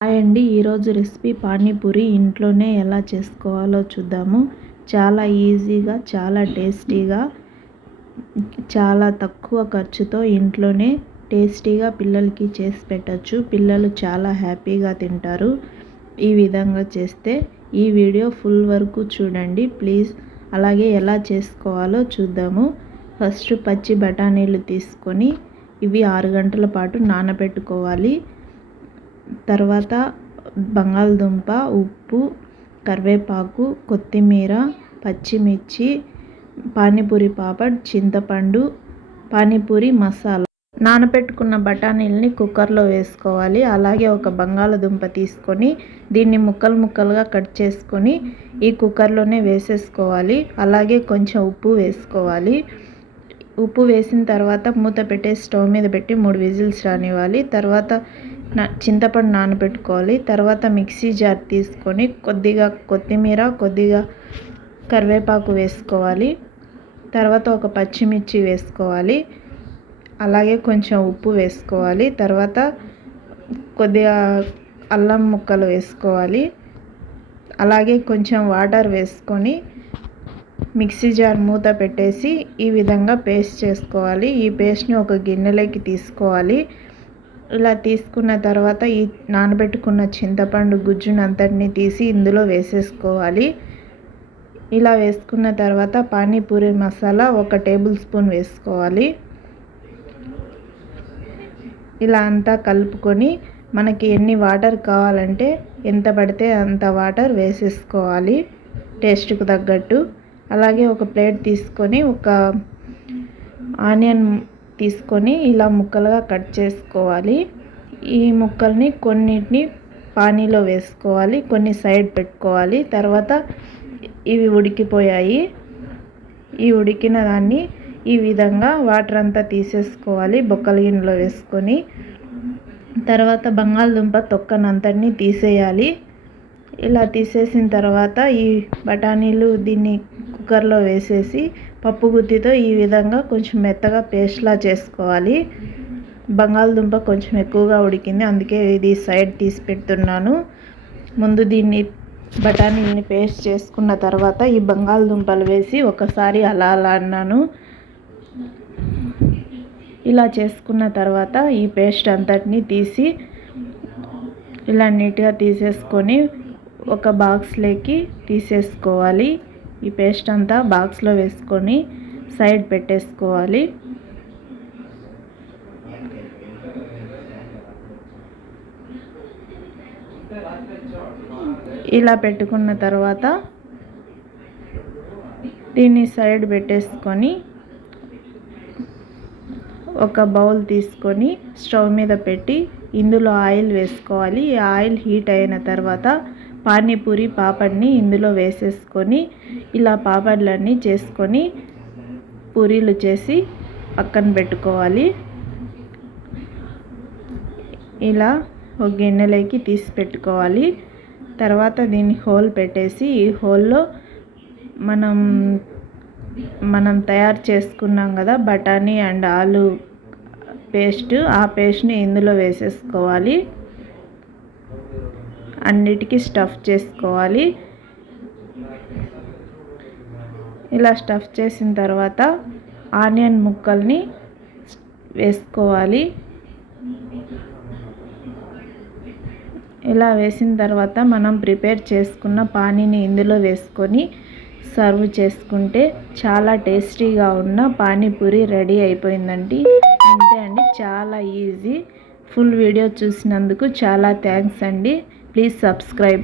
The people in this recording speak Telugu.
హాయ్ అండి ఈరోజు రెసిపీ పానీపూరి ఇంట్లోనే ఎలా చేసుకోవాలో చూద్దాము. చాలా ఈజీగా చాలా టేస్టీగా చాలా తక్కువ ఖర్చుతో ఇంట్లోనే టేస్టీగా పిల్లలకి చేసి పెట్టచ్చు. పిల్లలు చాలా హ్యాపీగా తింటారు. ఈ విధంగా చేస్తే ఈ వీడియో ఫుల్ వరకు చూడండి. ప్లీజ్ అలాగే ఎలా చేసుకోవాలో చూద్దాము. ఫస్ట్ పచ్చి బఠానీలు తీసుకొని ఇవి ఆరు గంటల పాటు నానబెట్టుకోవాలి. తర్వాత బంగాళదుంప ఉప్పు కరివేపాకు కొత్తిమీర పచ్చిమిర్చి పానీపూరి పాపడ్ చింతపండు పానీపూరి మసాలా. నానబెట్టుకున్న బఠానీలని కుక్కర్లో వేసుకోవాలి. అలాగే ఒక బంగాళదుంప తీసుకొని దీన్ని ముక్కలు ముక్కలుగా కట్ చేసుకొని ఈ కుక్కర్లోనే వేసేసుకోవాలి. అలాగే కొంచెం ఉప్పు వేసుకోవాలి. ఉప్పు వేసిన తర్వాత మూత పెట్టేసి స్టవ్ మీద పెట్టి మూడు విజిల్స్ రానివ్వాలి. తర్వాత చింతపండు నానబెట్టుకోవాలి. తర్వాత మిక్సీ జార్ తీసుకొని కొద్దిగా కొత్తిమీర కొద్దిగా కరివేపాకు వేసుకోవాలి. తర్వాత ఒక పచ్చిమిర్చి వేసుకోవాలి. అలాగే కొంచెం ఉప్పు వేసుకోవాలి. తర్వాత కొద్దిగా అల్లం ముక్కలు వేసుకోవాలి. అలాగే కొంచెం వాటర్ వేసుకొని మిక్సీ జార్ మూత పెట్టేసి ఈ విధంగా పేస్ట్ చేసుకోవాలి. ఈ పేస్ట్ని ఒక గిన్నెలోకి తీసుకోవాలి. ఇలా తీసుకున్న తర్వాత ఈ నానబెట్టుకున్న చింతపండు గుజ్జును అంతటిని తీసి ఇందులో వేసేసుకోవాలి. ఇలా వేసుకున్న తర్వాత పానీపూరి మసాలా ఒక టేబుల్ స్పూన్ వేసుకోవాలి. ఇలా అంతా కలుపుకొని మనకి ఎన్ని వాటర్ కావాలంటే ఎంత పడితే అంత వాటర్ వేసేసుకోవాలి టేస్ట్కు తగ్గట్టు. అలాగే ఒక ప్లేట్ తీసుకొని ఒక ఆనియన్ తీసుకొని ఇలా ముక్కలుగా కట్ చేసుకోవాలి. ఈ ముక్కల్ని కొన్నిటిని పానీలో వేసుకోవాలి. కొన్ని సైడ్ పెట్టుకోవాలి. తర్వాత ఇవి ఉడికిపోయాయి. ఈ ఉడికిన దాన్ని ఈ విధంగా వాటర్ అంతా తీసేసుకోవాలి బొక్కల గిన్నెలో వేసుకొని. తర్వాత బంగాళదుంప తొక్కనంతటిని తీసేయాలి. ఇలా తీసేసిన తర్వాత ఈ బఠానీలు దీన్ని కుక్కర్లో వేసేసి పప్పు గుత్తితో ఈ విధంగా కొంచెం మెత్తగా పేస్ట్లా చేసుకోవాలి. బంగాళదుంప కొంచెం ఎక్కువగా ఉడికింది. అందుకే ఇది సైడ్ తీసి పెడుతున్నాను. ముందు దీన్ని బఠానీని పేస్ట్ చేసుకున్న తర్వాత ఈ బంగాళదుంపలు వేసి ఒకసారి అలా అలా అన్నాను. ఇలా చేసుకున్న తర్వాత ఈ పేస్ట్ అంతటిని తీసి ఇలా నీట్గా తీసేసుకొని ఒక బాక్స్లోకి తీసేసుకోవాలి. ఈ పేస్ట్ అంతా బాక్స్లో వేసుకొని సైడ్ పెట్టేసుకోవాలి. ఇలా పెట్టుకున్న తర్వాత దీన్ని సైడ్ పెట్టేసుకొని ఒక బౌల్ తీసుకొని స్టవ్ మీద పెట్టి ఇందులో ఆయిల్ వేసుకోవాలి. ఈ ఆయిల్ హీట్ అయిన తర్వాత పానీపూరి పాపడ్ని ఇందులో వేసేసుకొని ఇలా పాపడ్లన్నీ చేసుకొని పూరీలు చేసి పక్కన పెట్టుకోవాలి. ఇలా ఒక గిన్నెలోకి తీసి పెట్టుకోవాలి. తర్వాత దీన్ని హోల్ పెట్టేసి ఈ హోల్లో మనం మనం తయారు చేసుకున్నాం కదా బఠానీ అండ్ ఆలు పేస్ట్ ఆ పేస్ట్ని ఇందులో వేసేసుకోవాలి. అన్నిటికీ స్టఫ్ చేసుకోవాలి. ఇలా స్టఫ్ చేసిన తర్వాత ఆనియన్ ముక్కల్ని వేసుకోవాలి. ఇలా వేసిన తర్వాత మనం ప్రిపేర్ చేసుకున్న పానీని ఇందులో వేసుకొని సర్వ్ చేసుకుంటే చాలా టేస్టీగా ఉన్న పానీపూరి రెడీ అయిపోయిందండి. అంతే అండి చాలా ఈజీ. ఫుల్ వీడియో చూసినందుకు చాలా థ్యాంక్స్ అండి. Please subscribe